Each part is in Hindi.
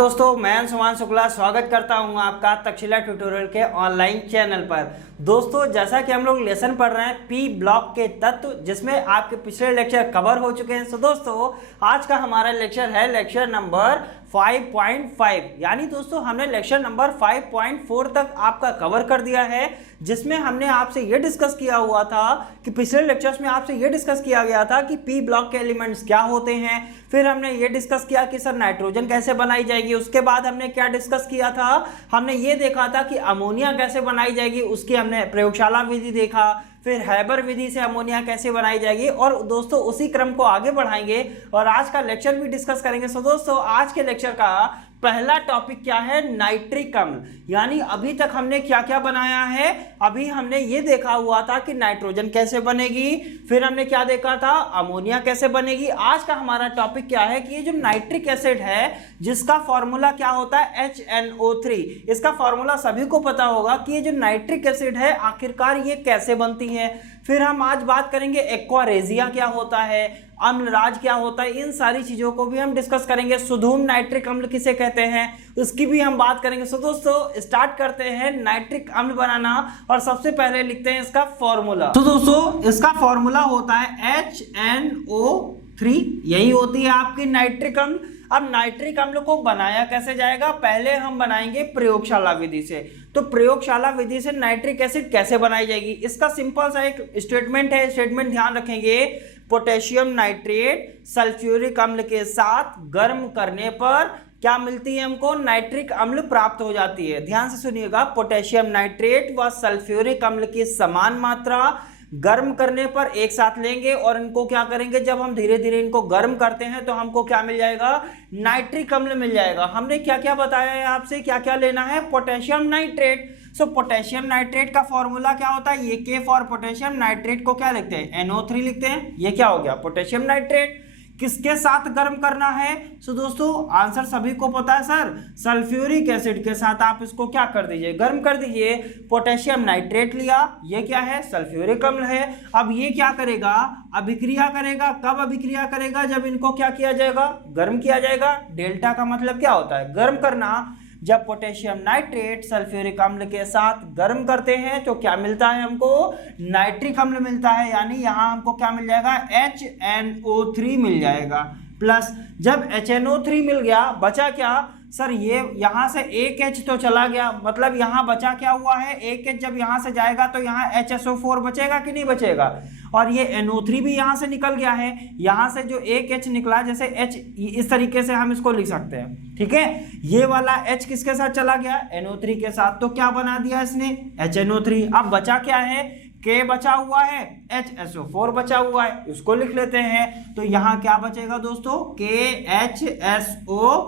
दोस्तों, मैं अंशुमान शुक्ला स्वागत करता हूं आपका तक्षशिला ट्यूटोरियल के ऑनलाइन चैनल पर। दोस्तों, जैसा कि हम लोग लेसन पढ़ रहे हैं पी ब्लॉक के तत्व, जिसमें आपके पिछले लेक्चर कवर हो चुके हैं। दोस्तों, आज का हमारा लेक्चर है लेक्चर नंबर 5.5, यानी दोस्तों हमने लेक्चर नंबर 5.4 तक आपका कवर कर दिया है, जिसमें हमने आपसे ये डिस्कस किया हुआ था कि पिछले लेक्चर्स में आपसे ये डिस्कस किया गया था कि पी ब्लॉक के एलिमेंट्स क्या होते हैं। फिर हमने ये डिस्कस किया कि सर नाइट्रोजन कैसे बनाई जाएगी। उसके बाद हमने क्या डिस्कस किया था, हमने ये देखा था कि अमोनिया कैसे बनाई जाएगी, उसकी हमने प्रयोगशाला विधि देखा। फिर हैबर विधि से अमोनिया कैसे बनाई जाएगी, और दोस्तों उसी क्रम को आगे बढ़ाएंगे और आज का लेक्चर भी डिस्कस करेंगे। दोस्तों, आज के लेक्चर का पहला टॉपिक क्या है, नाइट्रिक अम्ल। यानी अभी तक हमने क्या क्या बनाया है, अभी हमने ये देखा हुआ था कि नाइट्रोजन कैसे बनेगी, फिर हमने क्या देखा था, अमोनिया कैसे बनेगी। आज का हमारा टॉपिक क्या है कि ये जो नाइट्रिक एसिड है, जिसका फॉर्मूला क्या होता है, HNO3। इसका फॉर्मूला सभी को पता होगा कि ये जो नाइट्रिक एसिड है आखिरकार ये कैसे बनती है। फिर हम आज बात करेंगे एक्वारेजिया क्या होता है, अम्लराज क्या होता है, इन सारी चीजों को भी हम डिस्कस करेंगे। सुधूम नाइट्रिक अम्ल किसे कहते हैं, उसकी भी हम बात करेंगे। दोस्तों, स्टार्ट करते हैं नाइट्रिक अम्ल बनाना, और सबसे पहले लिखते हैं इसका फॉर्मूला। दोस्तों, इसका फॉर्मूला होता है HNO3, यही होती है आपकी नाइट्रिक अम्ल। अब नाइट्रिक अम्ल को बनाया कैसे जाएगा, पहले हम बनाएंगे प्रयोगशाला विधि से। तो प्रयोगशाला विधि से नाइट्रिक एसिड कैसे बनाई जाएगी, इसका सिंपल सा एक स्टेटमेंट है, स्टेटमेंट ध्यान रखेंगे। पोटेशियम नाइट्रेट सल्फ्यूरिक अम्ल के साथ गर्म करने पर क्या मिलती है हमको, नाइट्रिक अम्ल प्राप्त हो जाती है। ध्यान से सुनिएगा, पोटेशियम नाइट्रेट व सल्फ्यूरिक अम्ल की समान मात्रा गर्म करने पर एक साथ लेंगे, और इनको क्या करेंगे, जब हम धीरे धीरे इनको गर्म करते हैं तो हमको क्या मिल जाएगा, नाइट्रिक अम्ल मिल जाएगा। हमने क्या क्या बताया है आपसे, क्या क्या लेना है, पोटेशियम नाइट्रेट। पोटेशियम नाइट्रेट का फॉर्मूला क्या होता है, ये K फॉर पोटेशियम, नाइट्रेट को क्या लिखते हैं, NO3 लिखते हैं। ये क्या हो गया, पोटेशियम नाइट्रेट। किसके साथ गर्म करना है, दोस्तों आंसर सभी को पता है सर, सल्फ्यूरिक एसिड के साथ आप इसको क्या कर दीजिए, गर्म कर दीजिए। पोटेशियम नाइट्रेट लिया, ये क्या है, सल्फ्यूरिक अम्ल है। अब ये क्या करेगा, अभिक्रिया करेगा। कब अभिक्रिया करेगा, जब इनको क्या किया जाएगा, गर्म किया जाएगा। डेल्टा का मतलब क्या होता है, गर्म करना। जब पोटेशियम नाइट्रेट सल्फ्यूरिक अम्ल के साथ गर्म करते हैं तो क्या मिलता है हमको, नाइट्रिक अम्ल मिलता है। यानी यहां हमको क्या मिल जाएगा, HNO3 मिल जाएगा। प्लस जब HNO3 मिल गया, बचा क्या सर, ये यहां से एक H तो चला गया, मतलब यहां बचा क्या हुआ है, एक H जब यहां से जाएगा तो यहां HSO4 बचेगा कि नहीं बचेगा, और ये NO3 भी यहां से निकल गया है। यहां से जो एक H निकला, जैसे H इस तरीके से हम इसको लिख सकते हैं, ठीक है। ये वाला H किसके साथ चला गया, NO3 के साथ, तो क्या बना दिया इसने, HNO3। अब बचा क्या है, K बचा हुआ है, HSO4 बचा हुआ है, उसको लिख लेते हैं। तो यहां क्या बचेगा दोस्तों, KHSO4।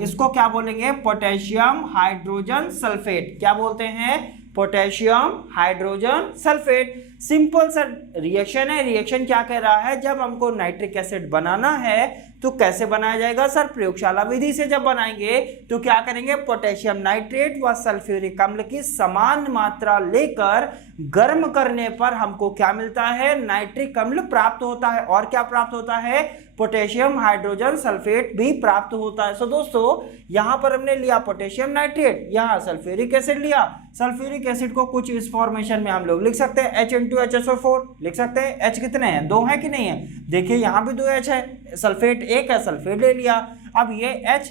इसको क्या बोलेंगे, पोटेशियम हाइड्रोजन सल्फेट। क्या बोलते हैं, पोटेशियम हाइड्रोजन सल्फेट। सिंपल सा रिएक्शन है। रिएक्शन क्या कह रहा है, जब हमको नाइट्रिक एसिड बनाना है तो कैसे बनाया जाएगा सर, प्रयोगशाला विधि से जब बनाएंगे तो क्या करेंगे, पोटेशियम नाइट्रेट व सल्फ्यूरिक अम्ल की समान मात्रा लेकर गर्म करने पर हमको क्या मिलता है, नाइट्रिक अम्ल प्राप्त होता है। और क्या प्राप्त होता है, पोटेशियम हाइड्रोजन सल्फेट भी प्राप्त होता है। दोस्तों, यहां पर हमने लिया पोटेशियम नाइट्रेट, यहां सल्फ्यूरिक एसिड लिया। सल्फ्यूरिक एसिड को कुछ इस फॉर्मेशन में हम लोग लिख सकते हैं, H*HSO4 लिख सकते हैं। H कितने हैं, 2 है कि नहीं है, देखिए यहां भी 2 H है, सल्फेट 1 है, सल्फेट ले लिया। अब ये H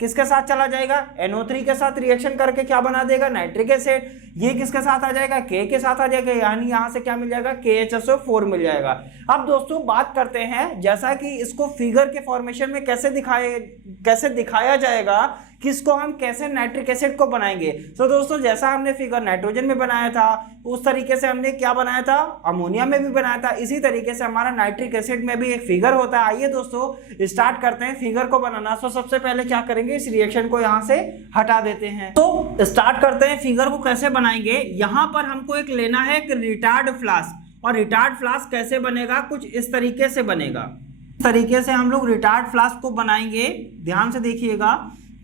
किसके साथ चला जाएगा, NO3 के साथ रिएक्शन करके क्या बना देगा, नाइट्रिक एसिड। ये किसके साथ आ जाएगा, K के साथ आ जाएगा, यानी यहां से क्या मिल जाएगा, KHSO4 मिल जाएगा। अब दोस्तों बात करते हैं, जैसा कि इसको फिगर के फॉर्मेशन में कैसे दिखाया जाएगा, किसको हम कैसे नाइट्रिक एसिड को बनाएंगे। दोस्तों, जैसा हमने फिगर नाइट्रोजन में बनाया था उस तरीके से हमने क्या बनाया था, अमोनिया में भी बनाया था। इसी तरीके से हमारा नाइट्रिक एसिड में भी एक फिगर होता है। आइए दोस्तों स्टार्ट करते हैं फिगर को बनाना। सबसे पहले क्या करेंगे, इस रिएक्शन को यहां से हटा देते हैं। तो स्टार्ट करते हैं, फिगर को कैसे बनाएंगे। यहां पर हमको एक लेना है एक रिटार्ड फ्लास्क, और रिटार्ड फ्लास्क कैसे बनेगा, कुछ इस तरीके से बनेगा। इस तरीके से हम लोग रिटार्ड फ्लास्क को बनाएंगे, ध्यान से देखिएगा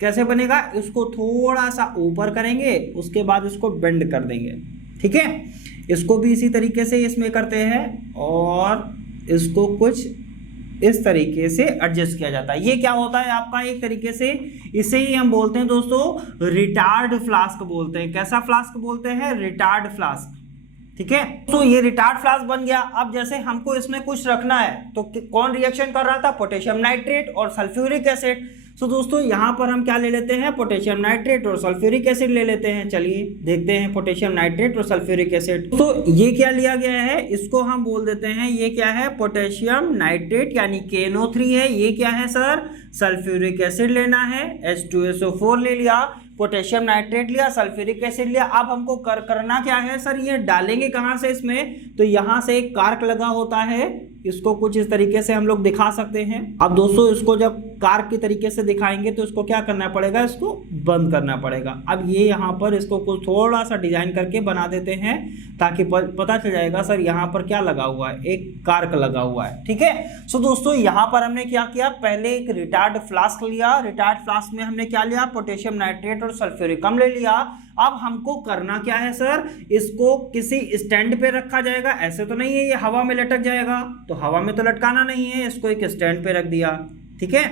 कैसे बनेगा। इसको थोड़ा सा ऊपर करेंगे, उसके बाद इसको बेंड कर देंगे, ठीक है। इसको भी इसी तरीके से इसमें करते हैं, और इसको कुछ इस तरीके से एडजस्ट किया जाता है। ये क्या होता है आपका एक तरीके से, इसे ही हम बोलते हैं दोस्तों रिटार्ड फ्लास्क बोलते हैं। कैसा फ्लास्क बोलते हैं? Retard flask. ठीक है, तो ये रिटार्ड फ्लास्क बन गया। अब जैसे हमको इसमें कुछ रखना है तो कौन रिएक्शन कर रहा था? पोटेशियम नाइट्रेट और सल्फ्यूरिक एसिड। तो दोस्तों यहाँ पर हम क्या ले लेते हैं? पोटेशियम नाइट्रेट और सल्फ्यूरिक एसिड ले लेते हैं। चलिए देखते हैं पोटेशियम नाइट्रेट और सल्फ्यूरिक एसिड। तो ये क्या लिया गया है? इसको हम बोल देते हैं, ये क्या है? पोटेशियम नाइट्रेट यानी KNO3 है। ये क्या है सर? सल्फ्यूरिक एसिड लेना है, H2SO4 ले लिया, पोटेशियम नाइट्रेट लिया, सल्फ्यूरिक एसिड लिया। अब हमको करना क्या है सर? ये डालेंगे कहाँ से इसमें? तो यहाँ से एक कार्क लगा होता है, इसको कुछ इस तरीके से हम लोग दिखा सकते हैं। अब दोस्तों इसको जब कार्क की तरीके से दिखाएंगे तो इसको क्या करना पड़ेगा? इसको बंद करना पड़ेगा। अब ये यहाँ पर इसको कुछ थोड़ा सा डिजाइन करके बना देते हैं ताकि पता चल जाएगा सर यहाँ पर क्या लगा हुआ है, एक कार्क लगा हुआ है। ठीक है, सो दोस्तों यहाँ पर हमने क्या किया? पहले एक रिटार्ड फ्लास्क लिया, रिटार्ड फ्लास्क में हमने क्या लिया? पोटेशियम नाइट्रेट और सल्फ्यूरिक अम्ल ले लिया। अब हमको करना क्या है सर? इसको किसी स्टैंड पे रखा जाएगा। ऐसे तो नहीं है ये हवा में लटक जाएगा, तो हवा में तो लटकाना नहीं है, इसको एक स्टैंड पे रख दिया। ठीक है,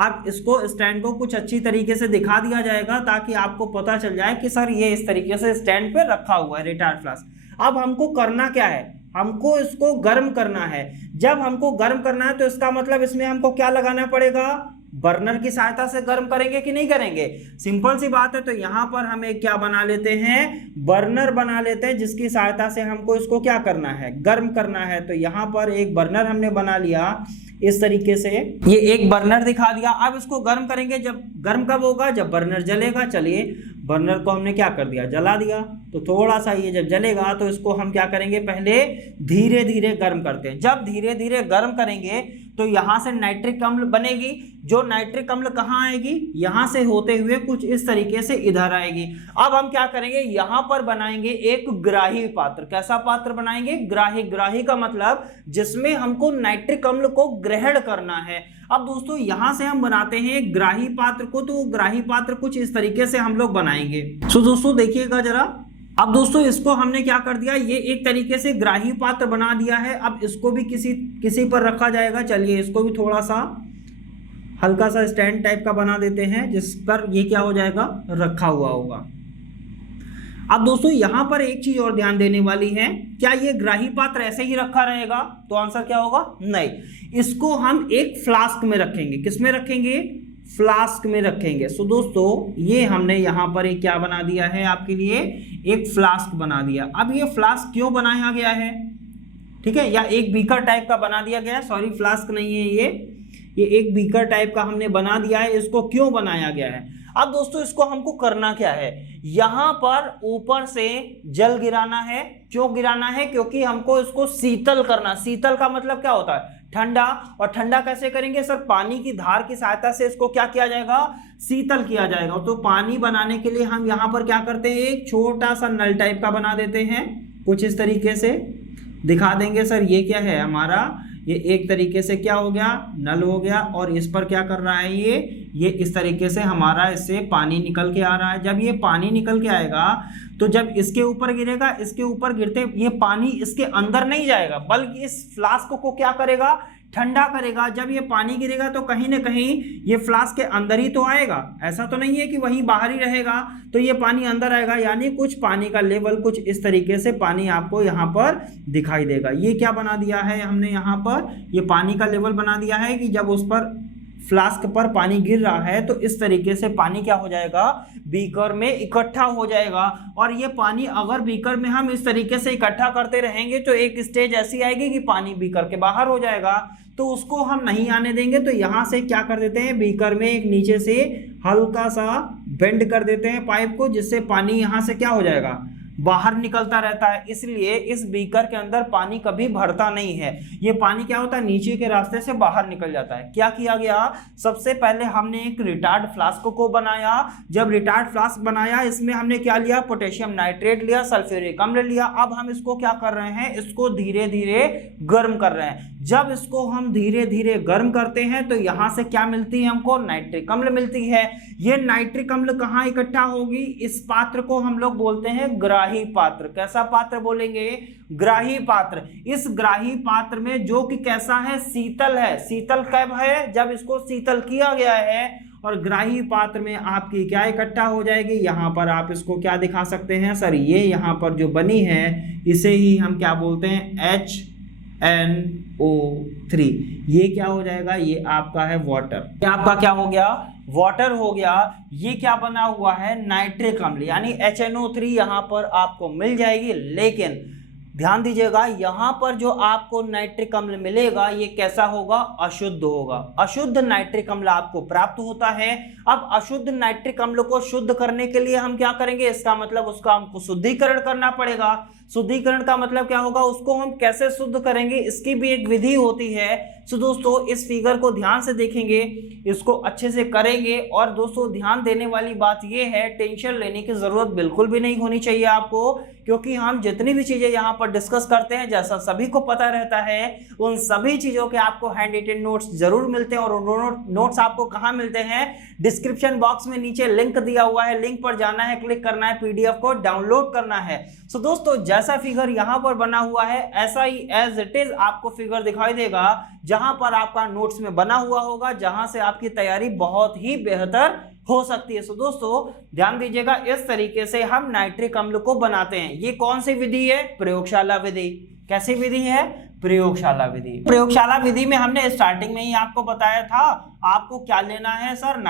अब इसको स्टैंड को कुछ अच्छी तरीके से दिखा दिया जाएगा ताकि आपको पता चल जाए कि सर ये इस तरीके से स्टैंड पे रखा हुआ है रिटार्ड फ्लास्क। अब हमको करना क्या है? हमको इसको गर्म करना है। जब हमको गर्म करना है तो इसका मतलब इसमें हमको क्या लगाना पड़ेगा? बर्नर की सहायता से गर्म करेंगे कि नहीं करेंगे? सिंपल सी बात है। तो यहाँ पर हम एक क्या बना लेते हैं? बर्नर बना लेते हैं, जिसकी सहायता से हमको इसको क्या करना है? गर्म करना है। तो यहाँ पर एक बर्नर हमने बना लिया इस तरीके से, ये एक बर्नर दिखा दिया। अब इसको गर्म करेंगे। जब गर्म कब होगा? जब बर्नर जलेगा। चलिए बर्नर को हमने क्या कर दिया? जला दिया। तो थोड़ा सा ये जब जलेगा तो इसको हम क्या करेंगे? पहले धीरे धीरे गर्म करते हैं। जब धीरे धीरे गर्म करेंगे तो यहाँ से नाइट्रिक अम्ल बनेगी। जो नाइट्रिक अम्ल कहाँ आएगी? यहाँ से होते हुए कुछ इस तरीके से इधर आएगी। अब हम क्या करेंगे? यहाँ पर बनाएंगे एक ग्राही पात्र। कैसा पात्र बनाएंगे? ग्राही। ग्राही का मतलब जिसमें हमको नाइट्रिक अम्ल को ग्रहण करना है। अब दोस्तों यहाँ से हम बनाते हैं एक ग्राही पात्र को। तो ग्राही पात्र कुछ इस तरीके से हम लोग बनाएंगे। सो दोस्तों देखिएगा जरा। अब दोस्तों इसको हमने क्या कर दिया? ये एक तरीके से ग्राही पात्र बना दिया है। अब इसको भी किसी पर रखा जाएगा। चलिए इसको भी थोड़ा सा हल्का सा स्टैंड टाइप का बना देते हैं, जिस पर ये क्या हो जाएगा? रखा हुआ होगा। अब दोस्तों यहाँ पर एक चीज और ध्यान देने वाली है। क्या ये ग्राही पात्र ऐसे ही रखा रहेगा? तो आंसर क्या होगा? नहीं, इसको हम एक फ्लास्क में रखेंगे। किस में रखेंगे? फ्लास्क में रखेंगे। सो दोस्तों ये हमने यहाँ पर एक क्या बना दिया है आपके लिए? एक फ्लास्क बना दिया। अब ये फ्लास्क क्यों बनाया गया है? ठीक है, या एक बीकर टाइप का बना दिया गया है। सॉरी, फ्लास्क नहीं है ये एक बीकर टाइप का हमने बना दिया है। इसको क्यों बनाया गया है? अब दोस्तों इसको हमको करना क्या है? यहाँ पर ऊपर से जल गिराना है। क्यों गिराना है? क्योंकि हमको इसको शीतल करना। शीतल का मतलब क्या होता है? ठंडा। और ठंडा कैसे करेंगे सर? पानी की धार की सहायता से इसको क्या किया जाएगा? शीतल किया जाएगा। तो पानी बनाने के लिए हम यहाँ पर क्या करते हैं? एक छोटा सा नल टाइप का बना देते हैं। कुछ इस तरीके से दिखा देंगे। सर ये क्या है हमारा? ये एक तरीके से क्या हो गया? नल हो गया। और इस पर क्या कर रहा है? ये इस तरीके से हमारा इससे पानी निकल के आ रहा है। जब ये पानी निकल के आएगा तो जब इसके ऊपर गिरेगा, इसके ऊपर गिरते ये पानी इसके अंदर नहीं जाएगा, बल्कि इस फ्लास्क को क्या करेगा? ठंडा करेगा। जब ये पानी गिरेगा तो कहीं ना कहीं ये फ्लास्क के अंदर ही तो आएगा। ऐसा तो नहीं है कि वहीं बाहर ही रहेगा। तो ये पानी अंदर आएगा, यानी कुछ पानी का लेवल कुछ इस तरीके से पानी आपको यहाँ पर दिखाई देगा। ये क्या बना दिया है हमने? यहाँ पर ये पानी का लेवल बना दिया है कि जब उस पर फ्लास्क पर पानी गिर रहा है तो इस तरीके से पानी क्या हो जाएगा? बीकर में इकट्ठा हो जाएगा। और ये पानी अगर बीकर में हम इस तरीके से इकट्ठा करते रहेंगे तो एक स्टेज ऐसी आएगी कि पानी बीकर के बाहर हो जाएगा। तो उसको हम नहीं आने देंगे। तो यहाँ से क्या कर देते हैं? बीकर में एक नीचे से हल्का सा बेंड कर देते हैं पाइप को, जिससे पानी यहाँ से क्या हो जाएगा? बाहर निकलता रहता है। इसलिए इस बीकर के अंदर पानी कभी भरता नहीं है। ये पानी क्या होता है? नीचे के रास्ते से बाहर निकल जाता है। क्या किया गया? सबसे पहले हमने एक रिटार्ड फ्लास्क को बनाया। जब रिटार्ड फ्लास्क बनाया, इसमें हमने क्या लिया? पोटेशियम नाइट्रेट लिया, सल्फ्यूरिक अम्ल लिया। अब हम इसको क्या कर रहे हैं? इसको धीरे धीरे गर्म कर रहे हैं। जब इसको हम धीरे धीरे गर्म करते हैं तो यहाँ से क्या मिलती है हमको? नाइट्रिक अम्ल मिलती है। ये नाइट्रिक अम्ल कहाँ इकट्ठा होगी? इस पात्र को हम लोग बोलते हैं ग्राही ग्राही पात्र। कैसा पात्र बोलेंगे? ग्राही पात्र। इस ग्राही पात्र में जो कि कैसा है? शीतल है। शीतल कब है? जब इसको शीतल किया गया है। और ग्राही पात्र में आपकी क्या इकट्ठा हो जाएगी? यहाँ पर आप इसको क्या दिखा सकते हैं सर? ये यहाँ पर जो बनी है इसे ही हम क्या बोलते हैं? HNO3। ये क्या हो जाएगा? ये आपका है वाटर। ये आपका क्या हो गया? वाटर हो गया। ये क्या बना हुआ है? नाइट्रिक अम्ल, यानी HNO3 यहाँ पर आपको मिल जाएगी। लेकिन ध्यान दीजिएगा, यहाँ पर जो आपको नाइट्रिक अम्ल मिलेगा ये कैसा होगा? अशुद्ध होगा। अशुद्ध नाइट्रिक अम्ल आपको प्राप्त होता है। अब अशुद्ध नाइट्रिक अम्ल को शुद्ध करने के लिए हम क्या करेंगे? इसका मतलब उसका हमको शुद्धिकरण करना पड़ेगा। शुद्धिकरण का मतलब क्या होगा? उसको हम कैसे शुद्ध करेंगे, इसकी भी एक विधि होती है। तो दोस्तों इस फिगर को ध्यान से देखेंगे, इसको अच्छे से करेंगे। और दोस्तों ध्यान देने वाली बात यह है, टेंशन लेने की जरूरत बिल्कुल भी नहीं होनी चाहिए आपको, क्योंकि हम जितनी भी चीजें यहाँ पर डिस्कस करते हैं, जैसा सभी को पता रहता है, उन सभी चीजों के आपको हैंड रिटन नोट्स जरूर मिलते हैं। और नोट्स आपको कहाँ मिलते हैं? डिस्क्रिप्शन बॉक्स में नीचे लिंक दिया हुआ है, लिंक पर जाना है, क्लिक करना है, PDF को डाउनलोड करना है। सो दोस्तों जैसा फिगर यहाँ पर बना हुआ है ऐसा ही एज इट इज आपको फिगर दिखाई देगा, जहां पर आपका नोट्स में बना हुआ होगा, जहां से आपकी तैयारी बहुत ही बेहतर हो सकती है। सो दोस्तों ध्यान दीजिएगा, इस तरीके से हम नाइट्रिक अम्ल को बनाते हैं। ये कौन सी विधि है? प्रयोगशाला विधि। कैसी विधि है? प्रयोगशाला विधि। प्रयोगशाला विधि में हमने स्टार्टिंग में ही आपको बताया था, आपको क्या लेना है सर?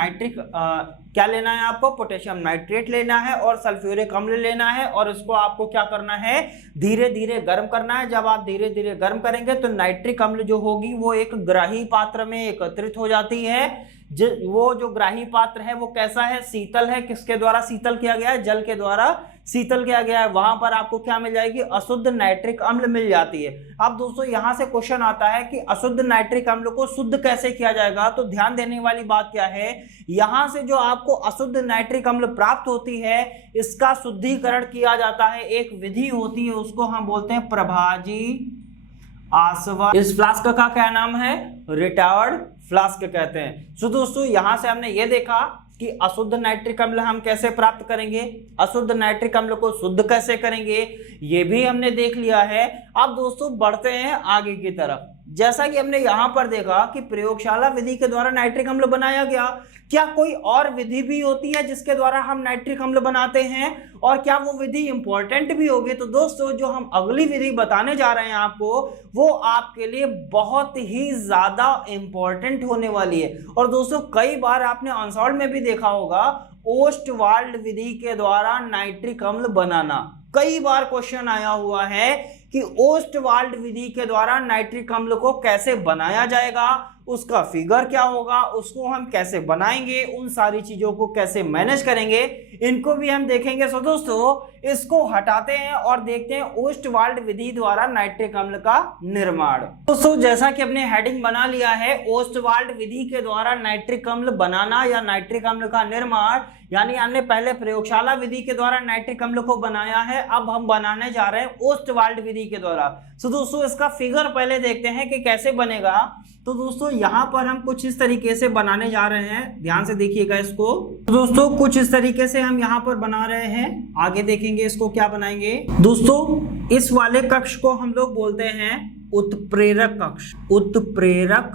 क्या लेना है आपको? पोटेशियम नाइट्रेट लेना है और सल्फ्यूरिक अम्ल लेना है। और इसको आपको क्या करना है? धीरे धीरे गर्म करना है। जब आप धीरे धीरे गर्म करेंगे तो नाइट्रिक अम्ल जो होगी वो एक ग्राही पात्र में एकत्रित हो जाती है। वो जो ग्राही पात्र है वो कैसा है? शीतल है। किसके द्वारा शीतल किया गया है? जल के द्वारा शीतल किया गया है। वहां पर आपको क्या मिल जाएगी? अशुद्ध नाइट्रिक अम्ल मिल जाती है। अब दोस्तों यहां से क्वेश्चन आता है कि अशुद्ध नाइट्रिक अम्ल को शुद्ध कैसे किया जाएगा? तो ध्यान देने वाली बात क्या है, यहां से जो आपको अशुद्ध नाइट्रिक अम्ल प्राप्त होती है इसका शुद्धिकरण किया जाता है। एक विधि होती है, उसको हम बोलते हैं प्रभाजी आसवन। इस फ्लास्क का क्या नाम है? रिटायर्ड फ्लास्क कहते हैं। सो दोस्तों यहां से हमने ये देखा कि अशुद्ध नाइट्रिक अम्ल हम कैसे प्राप्त करेंगे, अशुद्ध नाइट्रिक अम्ल को शुद्ध कैसे करेंगे, ये भी हमने देख लिया है। अब दोस्तों बढ़ते हैं आगे की तरफ। जैसा कि हमने यहां पर देखा कि प्रयोगशाला विधि के द्वारा नाइट्रिक अम्ल बनाया गया, क्या कोई और विधि भी होती है जिसके द्वारा हम नाइट्रिक अम्ल बनाते हैं? और क्या वो विधि इंपॉर्टेंट भी होगी? तो दोस्तों जो हम अगली विधि बताने जा रहे हैं आपको, वो आपके लिए बहुत ही ज्यादा इंपॉर्टेंट होने वाली है। और दोस्तों कई बार आपने ऑनसॉल्व में भी देखा होगा, ओस्टवाल्ड विधि के द्वारा नाइट्रिक अम्ल बनाना। कई बार क्वेश्चन आया हुआ है कि ओस्टवाल्ड विधि के द्वारा नाइट्रिक अम्ल को कैसे बनाया जाएगा, उसका फिगर क्या होगा, उसको हम कैसे बनाएंगे, उन सारी चीजों को कैसे मैनेज करेंगे, इनको भी हम देखेंगे। सो दोस्तों इसको हटाते हैं और देखते हैं ओस्टवाल्ड विधि द्वारा नाइट्रिक अम्ल का निर्माण। दोस्तों जैसा कि हमने हेडिंग बना लिया है, ओस्टवाल्ड विधि के द्वारा नाइट्रिक अम्ल बनाना या नाइट्रिक अम्ल का निर्माण, यानी हमने पहले प्रयोगशाला विधि के द्वारा नाइट्रिक अम्ल को बनाया है, अब हम बनाने जा रहे हैं ओस्टवाल्ड विधि के द्वारा। सो दोस्तों इसका फिगर पहले देखते हैं कि कैसे बनेगा। तो दोस्तों यहाँ पर हम कुछ इस तरीके से बनाने जा रहे हैं, ध्यान से देखिएगा इसको। तो दोस्तों कुछ इस तरीके से हम यहाँ पर बना रहे हैं, आगे देखेंगे इसको क्या बनाएंगे। दोस्तों इस वाले कक्ष को हम लोग बोलते हैं उत्प्रेरक कक्ष। उत्प्रेरक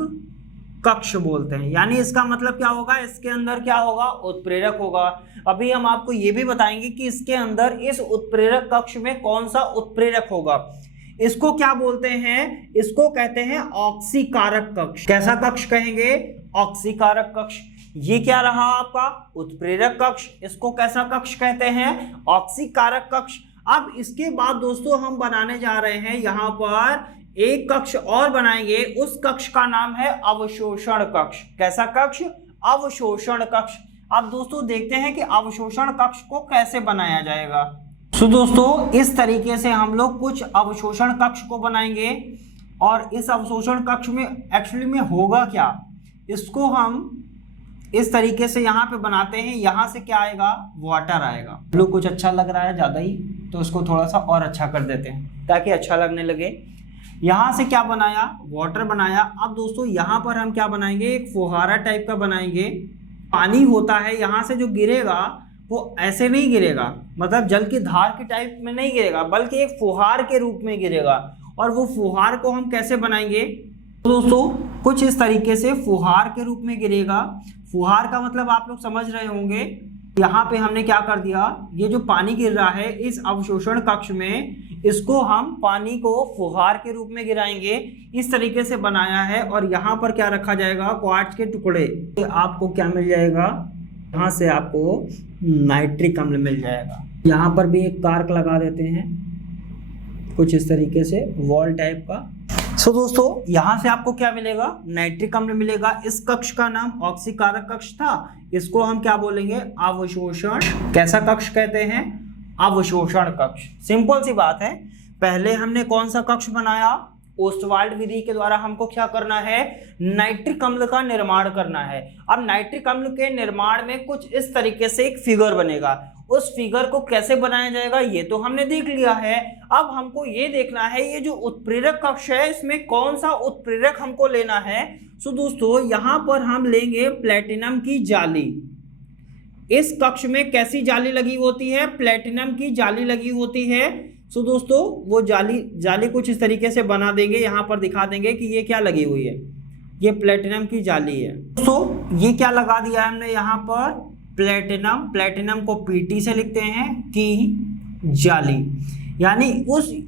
कक्ष बोलते हैं, यानी इसका मतलब क्या होगा, इसके अंदर क्या होगा, उत्प्रेरक होगा। अभी हम आपको ये भी बताएंगे कि इसके अंदर इस उत्प्रेरक कक्ष में कौन सा उत्प्रेरक होगा। इसको क्या बोलते हैं, इसको कहते हैं ऑक्सीकारक कक्ष। कैसा कक्ष कहेंगे, ऑक्सीकारक कक्ष। ये क्या रहा आपका उत्प्रेरक कक्ष, इसको कैसा कक्ष कहते हैं, ऑक्सीकारक कक्ष। अब इसके बाद दोस्तों हम बनाने जा रहे हैं यहाँ पर एक कक्ष और बनाएंगे, उस कक्ष का नाम है अवशोषण कक्ष। कैसा कक्ष, अवशोषण कक्ष। अब दोस्तों देखते हैं कि अवशोषण कक्ष को कैसे बनाया जाएगा। तो दोस्तों इस तरीके से हम लोग कुछ अवशोषण कक्ष को बनाएंगे और इस अवशोषण कक्ष में एक्चुअली में होगा क्या, इसको हम इस तरीके से यहाँ पे बनाते हैं। यहाँ से क्या आएगा, वाटर आएगा। लोग कुछ अच्छा लग रहा है ज़्यादा ही, तो इसको थोड़ा सा और अच्छा कर देते हैं ताकि अच्छा लगने लगे। यहाँ से क्या बनाया, वाटर बनाया। अब दोस्तों यहाँ पर हम क्या बनाएंगे, एक फुहारा टाइप का बनाएंगे। पानी होता है, यहाँ से जो गिरेगा वो ऐसे नहीं गिरेगा, मतलब जल की धार के टाइप में नहीं गिरेगा, बल्कि एक फुहार के रूप में गिरेगा। और वो फुहार को हम कैसे बनाएंगे तो दोस्तों कुछ इस तरीके से फुहार के रूप में गिरेगा। फुहार का मतलब आप लोग समझ रहे होंगे। यहाँ पे हमने क्या कर दिया, ये जो पानी गिर रहा है इस अवशोषण कक्ष में, इसको हम पानी को फुहार के रूप में गिराएंगे, इस तरीके से बनाया है। और यहाँ पर क्या रखा जाएगा, क्वार्ट्ज के टुकड़े। आपको क्या मिल जाएगा, यहाँ से आपको नाइट्रिक अम्ल मिल जाएगा। यहाँ पर भी एक कार्क लगा देते हैं कुछ इस तरीके से वॉल टाइप का। सो दोस्तों यहाँ से आपको क्या मिलेगा, नाइट्रिक अम्ल मिलेगा। इस कक्ष का नाम ऑक्सीकारक कक्ष था, इसको हम क्या बोलेंगे, अवशोषण। कैसा कक्ष कहते हैं, अवशोषण कक्ष। सिंपल सी बात है। पहले हमने कौन सा कक्ष बनाया, ओस्टवाल्ड विधि के द्वारा हमको क्या करना है, नाइट्रिक अम्ल का निर्माण करना है। अब नाइट्रिक अम्ल के निर्माण में कुछ इस तरीके से एक फिगर बनेगा। उस फिगर को कैसे बनाया जाएगा ये तो हमने देख लिया है। अब हमको ये देखना है ये जो उत्प्रेरक कक्ष है इसमें कौन सा उत्प्रेरक हमको लेना है। सो दोस्तों यहाँ पर हम लेंगे प्लेटिनम की जाली। इस कक्ष में कैसी जाली लगी होती है, प्लेटिनम की जाली लगी होती है। सो दोस्तों वो जाली कुछ इस तरीके से बना देंगे, यहाँ पर दिखा देंगे कि ये क्या लगी हुई है, ये प्लेटिनम की जाली है। दोस्तों ये क्या लगा दिया है हमने यहाँ पर, प्लेटिनम को पीटी से लिखते हैं की जाली। यानी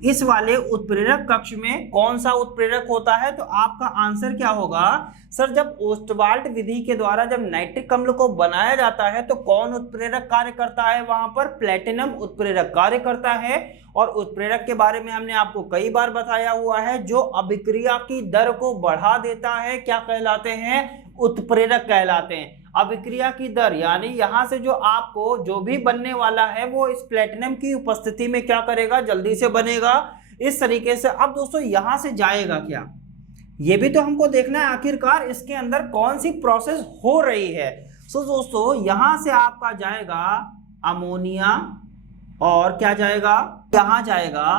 इस वाले उत्प्रेरक कक्ष में कौन सा उत्प्रेरक होता है, तो आपका आंसर क्या होगा, सर जब ओस्टवाल्ड विधि के द्वारा जब नाइट्रिक अम्ल को बनाया जाता है तो कौन उत्प्रेरक कार्य करता है, वहां पर प्लेटिनम उत्प्रेरक कार्य करता है। और उत्प्रेरक के बारे में हमने आपको कई बार बताया हुआ है, जो अभिक्रिया की दर को बढ़ा देता है क्या कहलाते हैं, उत्प्रेरक कहलाते हैं। अभिक्रिया की दर यानी यहां से जो आपको जो भी बनने वाला है वो इस प्लेटिनम की उपस्थिति में क्या करेगा, जल्दी से बनेगा इस तरीके से। अब दोस्तों यहां से जाएगा क्या, ये भी तो हमको देखना है आखिरकार इसके अंदर कौन सी प्रोसेस हो रही है। सो दोस्तों यहां से आपका जाएगा अमोनिया और क्या जाएगा, यहां जाएगा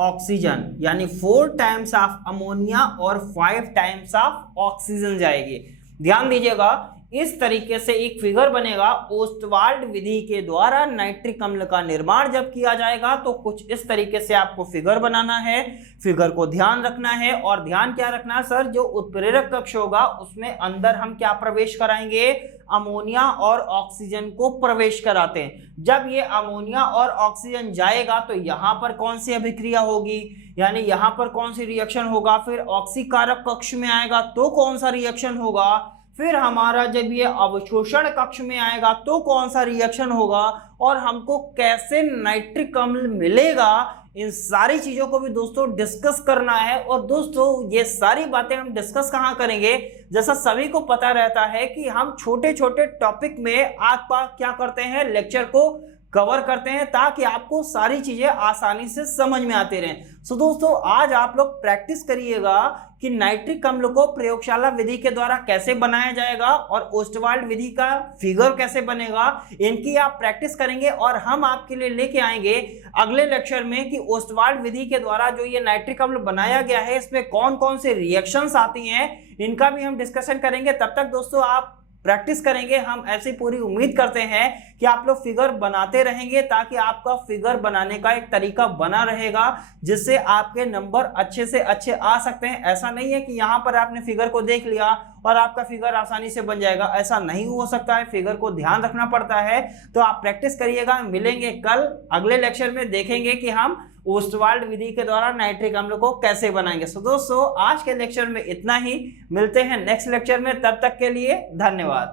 ऑक्सीजन, यानी 4 टाइम्स ऑफ अमोनिया और 5 टाइम्स ऑफ ऑक्सीजन जाएगी। ध्यान दीजिएगा इस तरीके से एक फिगर बनेगा। ओस्टवाल्ड विधि के द्वारा नाइट्रिक अम्ल का निर्माण जब किया जाएगा तो कुछ इस तरीके से आपको फिगर बनाना है, फिगर को ध्यान रखना है। और ध्यान क्या रखना है सर, जो उत्प्रेरक कक्ष होगा उसमें अंदर हम क्या प्रवेश कराएंगे, अमोनिया और ऑक्सीजन को प्रवेश कराते हैं। जब ये अमोनिया और ऑक्सीजन जाएगा तो यहाँ पर कौन सी अभिक्रिया होगी, यानी यहाँ पर कौन सी रिएक्शन होगा। फिर ऑक्सीकारक कक्ष में आएगा तो कौन सा रिएक्शन होगा, फिर हमारा जब ये अवशोषण कक्ष में आएगा तो कौन सा रिएक्शन होगा, और हमको कैसे नाइट्रिक अम्ल मिलेगा, इन सारी चीजों को भी दोस्तों डिस्कस करना है। और दोस्तों ये सारी बातें हम डिस्कस कहाँ करेंगे, जैसा सभी को पता रहता है कि हम छोटे छोटे टॉपिक में आप क्या करते हैं, लेक्चर को कवर करते हैं ताकि आपको सारी चीजें आसानी से समझ में आते रहें। सो दोस्तों आज आप लोग प्रैक्टिस करिएगा कि नाइट्रिक अम्ल को प्रयोगशाला विधि के द्वारा कैसे बनाया जाएगा और ओस्टवाल्ड विधि का फिगर कैसे बनेगा, इनकी आप प्रैक्टिस करेंगे। और हम आपके लिए लेके आएंगे अगले लेक्चर में कि ओस्टवाल्ड विधि के द्वारा जो ये नाइट्रिक अम्ल बनाया गया है इसमें कौन कौन से रिएक्शंस आती हैं, इनका भी हम डिस्कशन करेंगे। तब तक दोस्तों आप प्रैक्टिस करेंगे, हम ऐसी पूरी उम्मीद करते हैं कि आप लोग फिगर बनाते रहेंगे ताकि आपका फिगर बनाने का एक तरीका बना रहेगा जिससे आपके नंबर अच्छे से अच्छे आ सकते हैं। ऐसा नहीं है कि यहाँ पर आपने फिगर को देख लिया और आपका फिगर आसानी से बन जाएगा, ऐसा नहीं हो सकता है, फिगर को ध्यान रखना पड़ता है। तो आप प्रैक्टिस करिएगा, मिलेंगे कल अगले लेक्चर में, देखेंगे कि हम ओस्टवाल्ड विधि के द्वारा नाइट्रिक अम्ल को कैसे बनाएंगे। सो दोस्तों आज के लेक्चर में इतना ही, मिलते हैं नेक्स्ट लेक्चर में, तब तक के लिए धन्यवाद।